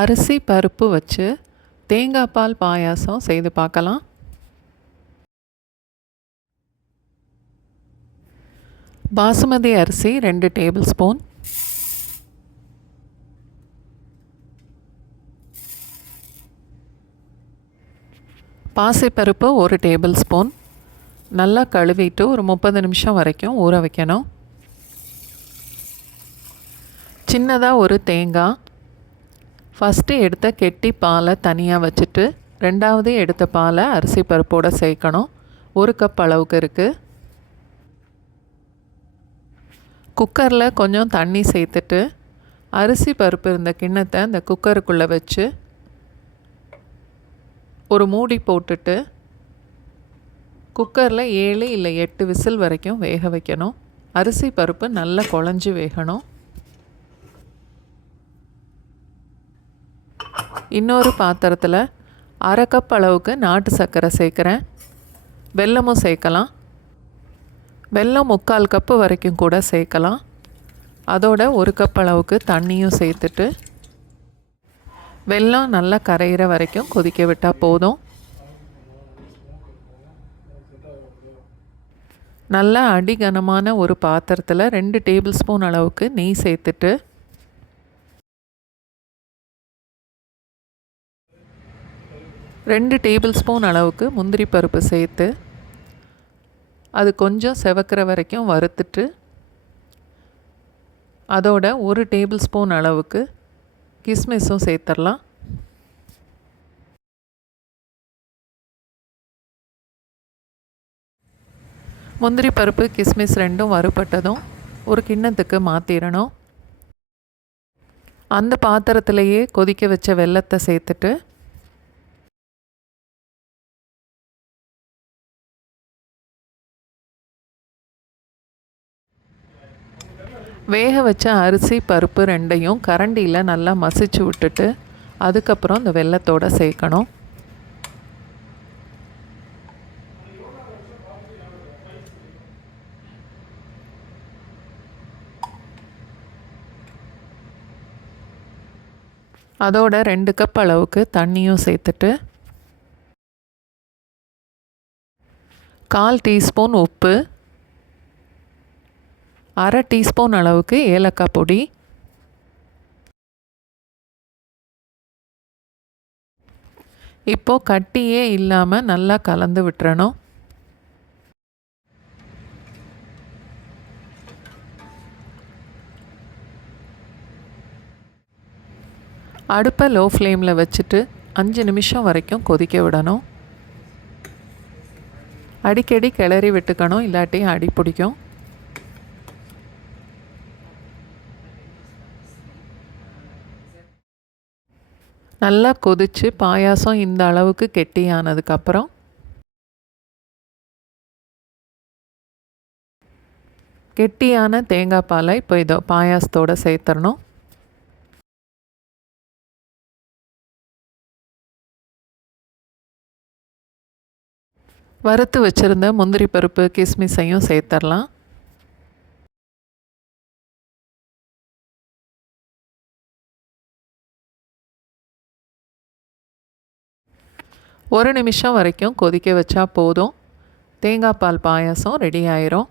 அரிசி பருப்பு வச்சு தேங்காய் பால் பாயாசம் செய்து பார்க்கலாம். பாசுமதி அரிசி 2 டேபிள் ஸ்பூன், பாசிப்பருப்பு 1 டேபிள் ஸ்பூன். நல்லா கழுவிட்டு ஒரு 30 நிமிஷம் வரைக்கும் ஊற வைக்கணும். சின்னதாக ஒரு தேங்காய். ஃபஸ்ட்டு எடுத்த கெட்டி பாலை தனியாக வச்சுட்டு ரெண்டாவது எடுத்த பாலை அரிசி பருப்போடு சேர்க்கணும். 1 கப் அளவுக்கு இருக்குது. குக்கரில் கொஞ்சம் தண்ணி சேர்த்துட்டு அரிசி பருப்பு இருந்த கிண்ணத்தை அந்த குக்கருக்குள்ளே வச்சு ஒரு மூடி போட்டுட்டு குக்கரில் 7 இல்லை 8 விசில் வரைக்கும் வேக வைக்கணும். அரிசி பருப்பு நல்லா குழஞ்சி வேகணும். இன்னொரு பாத்திரத்தில் 1/2 கப் அளவுக்கு நாட்டு சர்க்கரை சேர்க்குறேன். வெல்லமும் சேர்க்கலாம். வெல்லம் 3/4 கப்பு வரைக்கும் கூட சேர்க்கலாம். அதோட 1 கப் அளவுக்கு தண்ணியும் சேர்த்துட்டு வெல்லம் நல்லா கரையிற வரைக்கும் கொதிக்க விட்டால் போதும். நல்லா அடிகனமான ஒரு பாத்திரத்தில் 2 டேபிள் ஸ்பூன் அளவுக்கு நெய் சேர்த்துட்டு 2 டேபிள் ஸ்பூன் அளவுக்கு முந்திரி பருப்பு சேர்த்து அது கொஞ்சம் செவக்கிற வரைக்கும் வறுத்துட்டு அதோட 1 டேபிள் ஸ்பூன் அளவுக்கு கிஸ்மிஸும் சேர்த்துடலாம். முந்திரி பருப்பு கிஸ்மிஸ் ரெண்டும் வறுபட்டதும் ஒரு கிண்ணத்துக்கு மாற்றிடணும். அந்த பாத்திரத்திலேயே கொதிக்க வச்ச வெல்லத்தை சேர்த்துட்டு வேக வச்ச அரிசி பருப்பு ரெண்டையும் கரண்டியில் நல்லா மசிச்சு விட்டுட்டு அதுக்கப்புறம் இந்த வெல்லத்தோடு சேர்க்கணும். அதோட 2 கப் அளவுக்கு தண்ணியும் சேர்த்துட்டு 1/4 டீஸ்பூன் உப்பு, 1/2 டீஸ்பூன் அளவுக்கு ஏலக்காய் பொடி, இப்போது கட்டியே இல்லாமல் நல்லா கலந்து விட்டுறணும். அடுப்பை லோ ஃப்ளேமில் வச்சுட்டு 5 நிமிஷம் வரைக்கும் கொதிக்க விடணும். அடிக்கடி கிளறி விட்டுக்கணும், இல்லாட்டி அடி பிடிக்கும். நல்லா கொதித்து பாயாசம் இந்த அளவுக்கு கெட்டியானதுக்கப்புறம் கெட்டியான தேங்காய் பாலை இப்போ இதோ பாயாசத்தோடு சேர்த்துடணும். வறுத்து வச்சுருந்த முந்திரி பருப்பு கிஸ்மிஸையும் சேர்த்துடலாம். ஒரு நிமிஷம் வரைக்கும் கொதிக்க வச்சா போதும். தேங்காய் பால் பாயாசம் ரெடி ஆயிரும்.